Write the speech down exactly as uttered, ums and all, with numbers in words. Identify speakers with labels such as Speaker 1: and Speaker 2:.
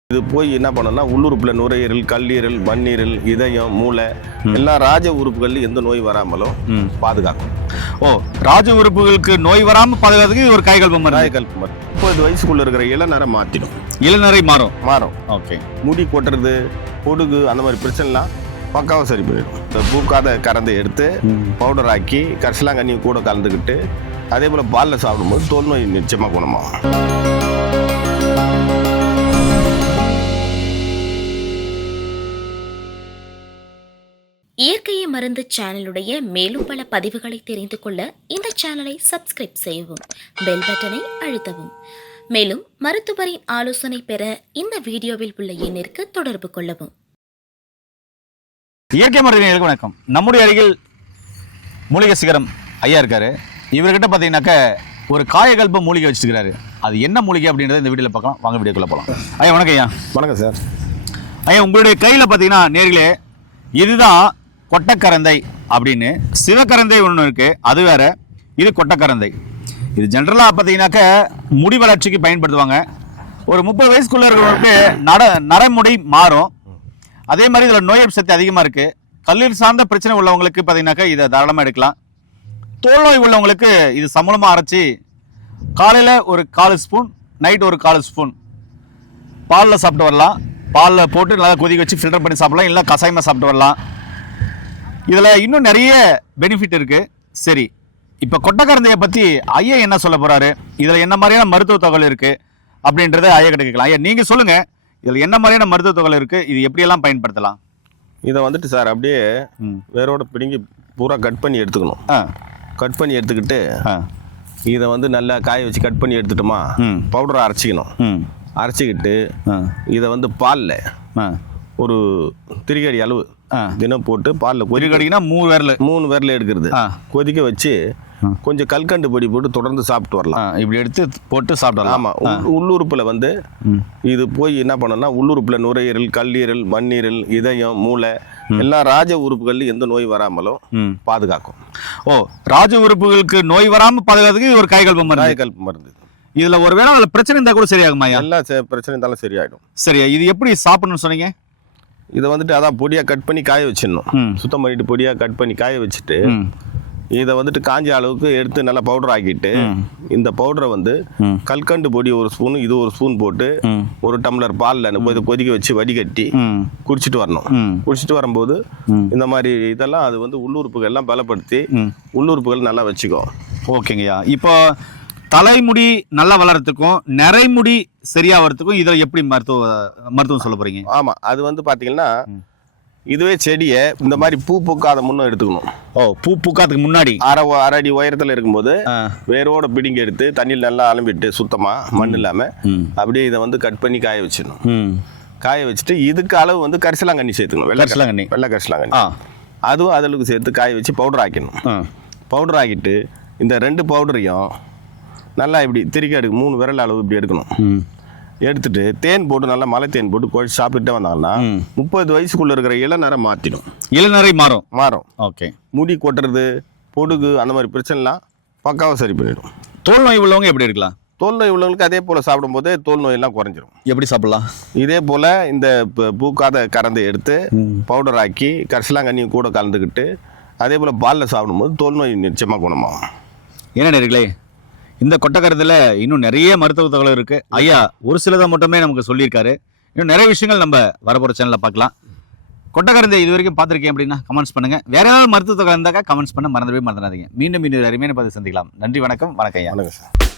Speaker 1: இது போய் என்ன பண்ணணும்னா உள்ளுறுப்புல நுரையீரல், கல்லீரல், மண்ணீரல், இதயம், மூளை எல்லா ராஜ உறுப்புகள்லையும் எந்த நோய் வராமலும் பாதுகாக்கும்.
Speaker 2: ஓ, ராஜ உறுப்புகளுக்கு நோய் வராம பாதுகாத்துக்கு ஒரு காய்கல்பம்
Speaker 1: காய்கல்பம் முப்பது வயசுக்குள்ள இருக்கிற இளநரை மாத்திடும்.
Speaker 2: இளநரை மாறும்
Speaker 1: மாறும்
Speaker 2: ஓகே.
Speaker 1: முடி கொட்டுறது, பொடுகு, அந்த மாதிரி பிரச்சனைலாம் பக்காவாக சரி பண்ணிடும். இந்த பூக்காத கறந்தை எடுத்து பவுடர் ஆக்கி கரிசலாங்கண்ணி கூட கலந்துக்கிட்டு அதே போல் பாலில் சாப்பிடும்போது தோல் நோய் நிச்சயமாக குணமாகும்.
Speaker 3: இயற்கையை மருந்து சேனலுடைய மேலும் பல பதிவுகளை தெரிந்து கொள்ள இந்த சேனலை சப்ஸ்கிரைப் செய்யவும், பெல் பட்டனை அழுத்தவும். மேலும் மருத்துவரின் ஆலோசனை பெற இந்த வீடியோவில் உள்ள எண்ணிற்கு தொடர்பு கொள்ளவும்.
Speaker 2: இயற்கை மருத்துவர்களுக்கு வணக்கம். நம்முடைய அருகில் மூலிகை சிகரம் ஐயா இருக்காரு. இவர்கிட்ட பார்த்தீங்கன்னாக்க ஒரு காயகல்ப மூலிகை வச்சுருக்கிறாரு. அது என்ன மூலிகை அப்படின்றத இந்த வீடியோவில் பார்க்கலாம். வாங்க வீடியோக்குள்ள போகலாம். ஐயா வணக்கம். ஐயா
Speaker 1: வணக்கம் சார்.
Speaker 2: ஐயா உங்களுடைய கையில் பார்த்தீங்கன்னா நேர்களே இதுதான் கொட்டக்கரந்தை அப்படின்னு. சிவக்கரந்தை ஒன்று இருக்குது, அது வேற. இது கொட்டக்கரந்தை. இது ஜென்ரலாக பார்த்தீங்கன்னாக்க முடி வளர்ச்சிக்கு பயன்படுத்துவாங்க. ஒரு முப்பது வயசுக்குள்ளே இருக்கிறவங்களுக்கு நட நரைமுடி மாறும். அதே மாதிரி இதில் நோய் எதிர்ப்பு சக்தி அதிகமாக இருக்குது. கல்லீரல் சார்ந்த பிரச்சனை உள்ளவங்களுக்கு பார்த்தீங்கன்னாக்கா இதை தாராளமாக எடுக்கலாம். தோல் நோய் உள்ளவங்களுக்கு இது சமூலமாக அரைச்சி காலையில் ஒரு கால் ஸ்பூன், நைட் ஒரு கால் ஸ்பூன் பாலில் சாப்பிட்டு வரலாம். பாலில் போட்டு நல்லா கொதிக்க வச்சு ஃபில்டர் பண்ணி சாப்பிடலாம். இல்லை கசாயமாக சாப்பிட்டு வரலாம். இதில் இன்னும் நிறைய பெனிஃபிட் இருக்குது. சரி, இப்போ கொட்டக்கரந்தையை பற்றி ஐயா என்ன சொல்ல போகிறாரு, இதில் என்ன மாதிரியான மருத்துவ தகவல் இருக்குது அப்படின்றத ஐயா கிட்ட கேட்கலாம். ஐயா நீங்கள் சொல்லுங்கள், இதில் என்ன மாதிரியான மருத்துவ தகவல் இருக்குது, இது எப்படியெல்லாம் பயன்படுத்தலாம்?
Speaker 1: இதை வந்துட்டு சார் அப்படியே வேரோட பிடுங்கி பூரா கட் பண்ணி எடுத்துக்கணும். கட் பண்ணி எடுத்துக்கிட்டு இதை வந்து நல்லா காய வச்சு கட் பண்ணி எடுத்துட்டோமா பவுடரை அரைச்சிக்கணும். அரைச்சிக்கிட்டு இதை வந்து பாலில் ஒரு திரிகடி அளவு தினம் போட்டு பாலில்
Speaker 2: கொதிக்கடினா மூணு விரல் மூணு
Speaker 1: விரல் எடுக்கிறது கொதிக்க வச்சு கொஞ்சம் கல்கண்டு பொடி போட்டு தொடர்ந்து சாப்பிட்டு வரலாம்.
Speaker 2: இப்படி எடுத்து போட்டு சாப்பிடலாம்.
Speaker 1: ஆமாம், உள்ளுறுப்பில் வந்து இது போய் என்ன பண்ணணும்னா உள்ளுறுப்பில் நுரையீரல், கல்லீரல், மண்ணீரல், இதயம், மூளை எல்லா ராஜ உறுப்புகள்லையும் எந்த நோய் வராமலும் பாதுகாக்கும்.
Speaker 2: ஓ, ராஜ உறுப்புகளுக்கு நோய் வராமல் பாதுகாத்துக்கு ஒரு காய்கல்ப மருந்து.
Speaker 1: காய்கல்ப மருந்து.
Speaker 2: இதுல ஒருவேளை அதில் பிரச்சனை இருந்தால் கூட சரியாகுமா?
Speaker 1: எல்லா பிரச்சனை இருந்தாலும் சரியாயிடும்.
Speaker 2: சரியா, இது எப்படி சாப்பிடணும்னு சொன்னீங்க?
Speaker 1: இதை வந்துட்டு அதான் பொடியாக கட் பண்ணி காய வச்சிடணும். சுத்தம் பண்ணிட்டு பொடியாக கட் பண்ணி காய வச்சுட்டு இதை வந்துட்டு காஞ்ச அளவுக்கு எடுத்து நல்லா பவுடர் ஆக்கிட்டு இந்த பவுடரை வந்து கல்கண்டு பொடி ஒரு ஸ்பூன், இது ஒரு ஸ்பூன் போட்டு ஒரு டம்ளர் பாலில் கொதிக்க வச்சு வடிகட்டி குடிச்சிட்டு வரணும். குடிச்சிட்டு வரும்போது இந்த மாதிரி இதெல்லாம் அது வந்து உள்ளுறுப்புகள் எல்லாம் பலப்படுத்தி உள்ளுறுப்புகள் நல்லா வச்சுக்கோ.
Speaker 2: ஓகேங்கய்யா. இப்போ தலைமுடி நல்லா வளர்றதுக்கும் நிறைமுடி சரியாகிறதுக்கும் இதில் எப்படி மருத்துவ மருத்துவம் சொல்ல போறீங்க?
Speaker 1: ஆமாம், அது வந்து பார்த்தீங்கன்னா இதுவே செடியை இந்த மாதிரி பூ பூக்காத முன்னும் எடுத்துக்கணும்.
Speaker 2: ஓ, பூ பூக்காதுக்கு முன்னாடி
Speaker 1: அரை அரை அடி உயரத்தில் இருக்கும்போது வேரோட பிடிங்கி எடுத்து தண்ணியில் நல்லா அலம்பிட்டு சுத்தமாக மண் இல்லாமல் அப்படியே இதை வந்து கட் பண்ணி காய வச்சிடணும். காய வச்சுட்டு இதுக்கு அளவு வந்து கரிசலாங்கண்ணி சேர்த்துக்கணும். வெள்ளை கரிசலாங்கண்ணி வெள்ளை கரிசலாங்கண்ணி அதுவும் அதற்கு சேர்த்து காய வச்சு பவுடர் ஆக்கிடணும். பவுடர் ஆக்கிட்டு இந்த ரெண்டு பவுடரையும் நல்லா இப்படி திரிக்க எடுக்க மூணு விரல் அளவு இப்படி எடுக்கணும். எடுத்துட்டு தேன் போட்டு நல்லா மலை தேன் போட்டு குழச்சி சாப்பிட்டு வந்தாங்கன்னா முப்பது வயசுக்குள்ள இருக்கிற இளநரை மாற்றிடும்.
Speaker 2: இளநரை மாறும்
Speaker 1: மாறும்
Speaker 2: ஓகே.
Speaker 1: முடி கொட்டுறது, பொடுகு, அந்த மாதிரி பிரச்சனைலாம் பக்காவாக சரி பண்ணிடும்.
Speaker 2: தோல் நோய் உள்ளவங்க எப்படி இருக்கலாம்?
Speaker 1: தோல் நோய் உள்ளவங்களுக்கு அதே போல் சாப்பிடும்போது தோல் நோயெல்லாம் குறைஞ்சிரும்.
Speaker 2: எப்படி சாப்பிடலாம்?
Speaker 1: இதே போல் இந்த பூக்காத கறந்தை எடுத்து பவுடர் ஆக்கி கரிசலாங்கண்ணி கூட கலந்துக்கிட்டு அதே போல் பாலில் சாப்பிடும்போது தோல் நோய் நிச்சயமாக குணமாகும்.
Speaker 2: என்ன நேர்களே, இந்த கொட்டக்கரத்தில் இன்னும் நிறைய மருத்துவ தகவல் இருக்குது. ஐயா ஒரு சிலதை மட்டுமே நமக்கு சொல்லியிருக்காரு. இன்னும் நிறைய விஷயங்கள் நம்ம வரப்போகிற சேனலில் பார்க்கலாம். கொட்டக்கரந்தை இது வரைக்கும் பார்த்துருக்கேன் அப்படின்னா கமெண்ட்ஸ் பண்ணுங்கள். வேற ஏதாவது மருத்துவ தகவல் இருந்தாக்கா கமெண்ட்ஸ் பண்ண மறந்துடவே மறந்துடாதீங்க. மீண்டும் இன்னொரு அருமையான பதிவு சந்திக்கலாம். நன்றி, வணக்கம். வணக்கம் ஐயா.
Speaker 1: வணக்கம் சார்.